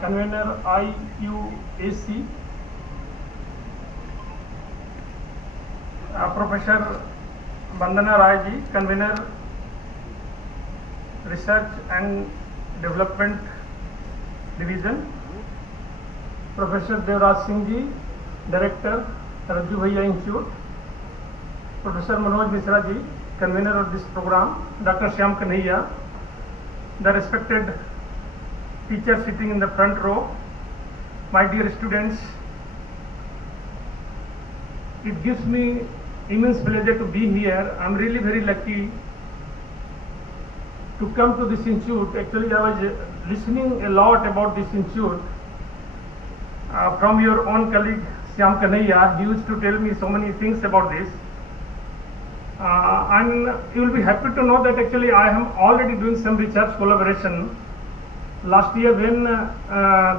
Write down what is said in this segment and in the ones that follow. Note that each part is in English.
convener IUAC, Professor Vandana Rai ji, convener Research and Development Division, Professor Devraj Singh ji, Director, Raju Bhaiya Institute, Professor Manoj Mishra ji, convener of this program, Dr. Shyam Kanhaiya, the respected teacher sitting in the front row, my dear students, it gives me immense pleasure to be here. I am really very lucky to come to this institute. Actually, I was listening a lot about this institute from your own colleague Shyam Kanhaiya. He used to tell me so many things about this. And you will be happy to know that actually I am already doing some research collaboration. Last year when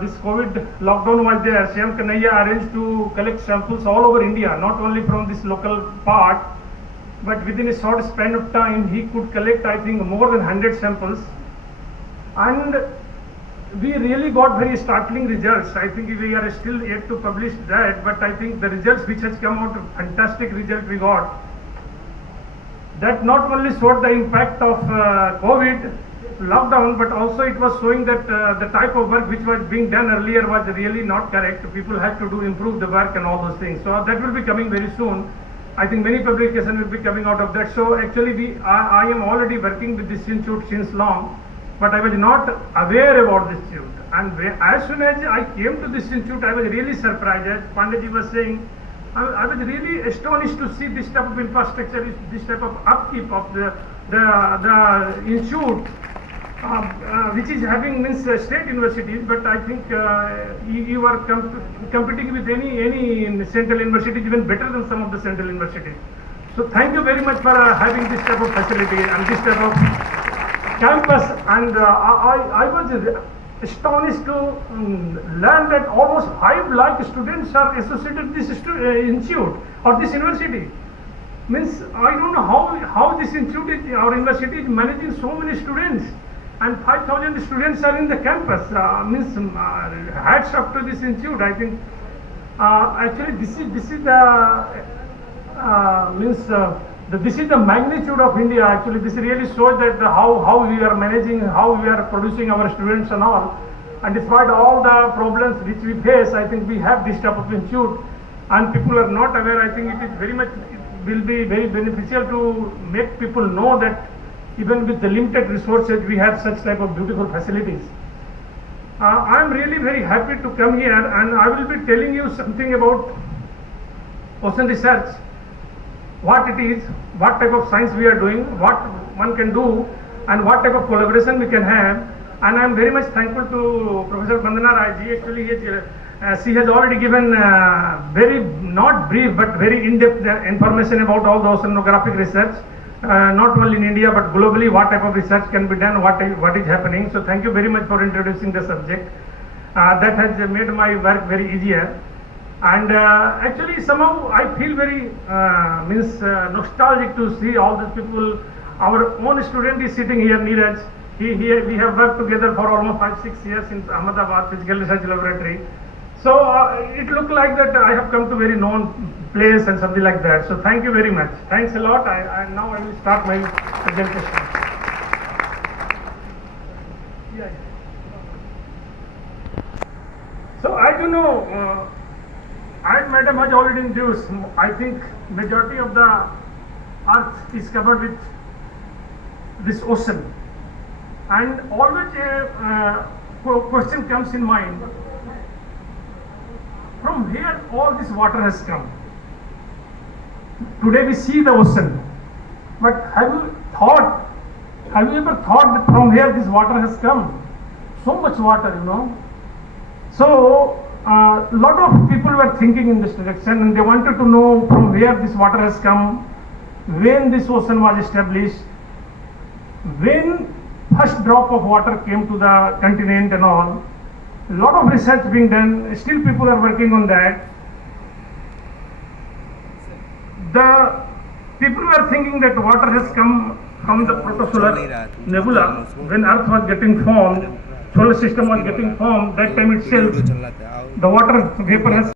this COVID lockdown was there, Shyam Kanhaiya arranged to collect samples all over India, not only from this local part, but within a short span of time he could collect, I think, more than 100 samples. And we really got very startling results. I think we are still yet to publish that, but I think the results which has come out, fantastic result we got. That not only showed the impact of COVID lockdown, but also it was showing that the type of work which was being done earlier was really not correct. People have to improve the work and all those things. So that will be coming very soon. I think many publications will be coming out of that. So actually I am already working with this institute since long, but I was not aware about this institute. And as soon as I came to this institute, I was really surprised. As Pandit was saying, I was really astonished to see this type of infrastructure, this type of upkeep of the institute, which is having state universities. But I think you are competing with any central universities even better than some of the central universities. So thank you very much for having this type of facility and this type of campus. And I was astonished to learn that almost 5 lakh students are associated with this institute or this university. Means I don't know how this institute or university is managing so many students, and 5,000 students are in the campus. Hats off to this institute. I think actually this is the magnitude of India. Actually, this really shows that how we are managing, how we are producing our students and all. And despite all the problems which we face, I think we have this type of institute, and people are not aware. I think it will be very beneficial to make people know that even with the limited resources, we have such type of beautiful facilities. I am really very happy to come here, and I will be telling you something about ocean research. What it is, what type of science we are doing, what one can do, and what type of collaboration we can have. And I am very much thankful to Professor Vandana Rai ji. Actually, she has already given very, not brief, but very in-depth information about all the oceanographic research, not only in India, but globally, what type of research can be done, what is happening. So thank you very much for introducing the subject. That has made my work very easier. And actually somehow I feel very nostalgic to see all these people. Our own student is sitting here, Neeraj. We have worked together for almost 5-6 years in Ahmedabad Physical Research Laboratory. So it looked like that I have come to very known place and something like that. So thank you very much. Thanks a lot. Now I will start my presentation. Yeah. So I do know. As Madam has already introduced, I think majority of the earth is covered with this ocean, and always a question comes in mind: from where all this water has come? Today we see the ocean, but have you ever thought that from where this water has come? So much water, you know. So a lot of people were thinking in this direction, and they wanted to know from where this water has come, when this ocean was established, when first drop of water came to the continent and all. A lot of research being done, still people are working on that. The people were thinking that water has come from the protosolar nebula when Earth was getting formed solar system was getting formed, that time itself, the water vapor has